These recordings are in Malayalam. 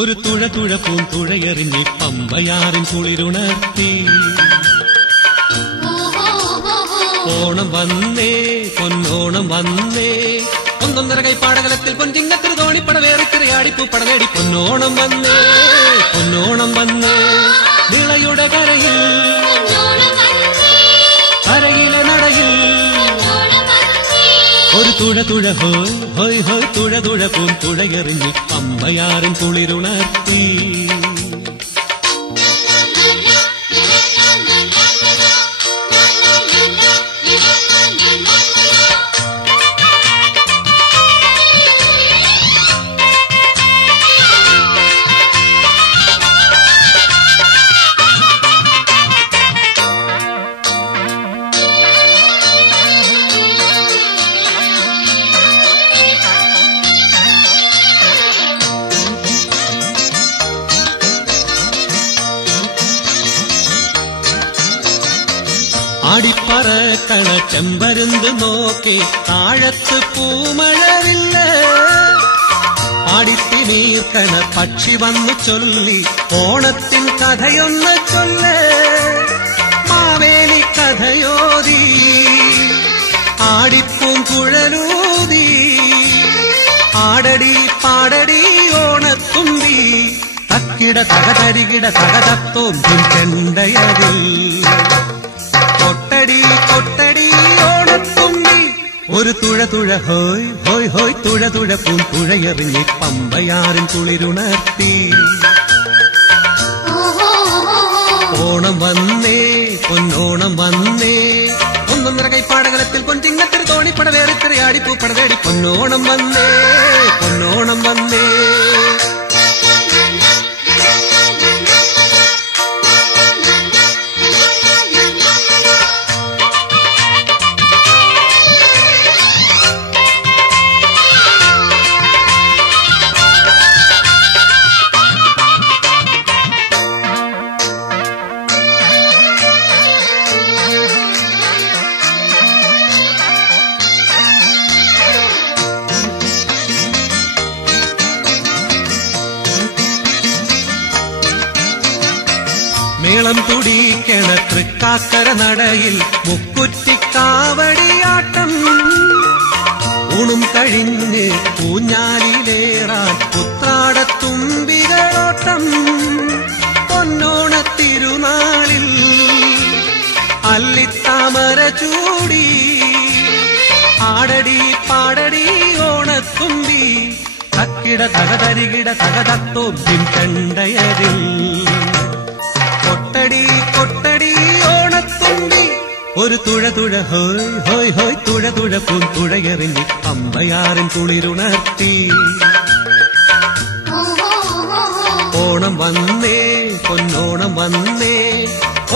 ഒരു തുഴ തുഴപ്പൂം തുഴയെറിഞ്ഞ് പമ്പയാറിൻ കുളിരുണർത്തി. ഓണം വന്നേ പൊന്നോണം വന്നേ, ഒന്നൊന്നര കൈപ്പാടകലത്തിൽ പൊൻചിങ്ങത്തിൽ തോണിപ്പട വേറി തിരയാടിപ്പൂ പടവേടി. പൊന്നോണം വന്നേ പൊന്നോണം വന്നേ, വിളയുടെ കരയിൽ കരയിലെ നടയിൽ ഒരു തുഴ തുഴ ഹോയ് ഹോയ് ഹോയ് തുഴ തുഴപ്പൂം തുഴയെറിഞ്ഞ് പമ്പയാറിൻ കുളിരുണർത്തി. ആടിപ്പറക്കണ ചെമ്പരുന്ത് നോക്കി താഴത്ത് പൂമഴവില്ല, ആടിത്തിനീർക്കണ പക്ഷി വന്നു ചൊല്ലി ഓണത്തിൻ കഥയൊന്ന് ചൊല്ല്. മാവേലി കഥയോതി ആടിപ്പൂം കുഴലൂതി, ആടടി പാടടി ഓണത്തുമ്പി, തക്കിട തകതരികിട തകതത്തോം ചെണ്ടയതിൽ കൊട്ടടി കൊട്ടടി ഓണത്തുമ്പി. ഒരു തുഴ തുഴ ഹോയ് ഹോയ് ഹോയ് തുഴ തുഴപ്പൂം തുഴയെറിഞ്ഞ് പമ്പയാറിൻ കുളിരുണർത്തി. ഓണം വന്നേ പൊന്നോണം വന്നേ, ഒന്നൊന്നര കൈപ്പാടകലത്തിൽ പൊൻചിങ്ങത്തിൽ തോണിപ്പട വേറി തിരയാടിപ്പൂ പടവേടി. പൊന്നോണം വന്നേ പൊന്നോണം വന്നേ. മേളം തുടിക്കണ തൃക്കാക്കര നടയിൽ മുക്കുറ്റിക്കാവടിയാട്ടം, ഊണും കഴിഞ്ഞ് ഊഞ്ഞാലിലേറാൻ ഉത്രാടത്തുമ്പികളോട്ടം. പൊന്നോണത്തിരുനാളിൽ അല്ലിത്താമര ചൂടി, ആടടി പാടടി ഓണത്തുമ്പി, തക്കിട തകതരികിട തകതത്തോം ചെണ്ടയതിൽ കൊട്ടടി കൊട്ടടി ഓണത്തുമ്പി. ഒരു തുഴ തുഴ ഹോയ് ഹോയ് ഹോയ് തുഴ തുഴപ്പൂം തുഴയെറിഞ്ഞ് പമ്പയാറിൻ കുളിരുണർത്തി. ഓണം വന്നേ പൊന്നോണം വന്നേ,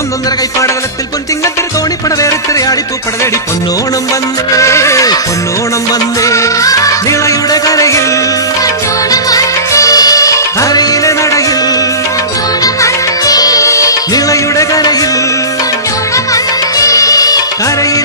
ഒന്നൊന്നര കൈപ്പാടകലത്തിൽ പൊൻചിങ്ങത്തിൽ തോണിപ്പട വേറി തിരയാടിപ്പൂ പടവേടി. പൊന്നോണം വന്നേ പൊന്നോണം വന്നേ, നിളയുടെ കരയിൽ കരയിലെ നടയിൽ നിളയുടെ കരയിൽ കരയിൽ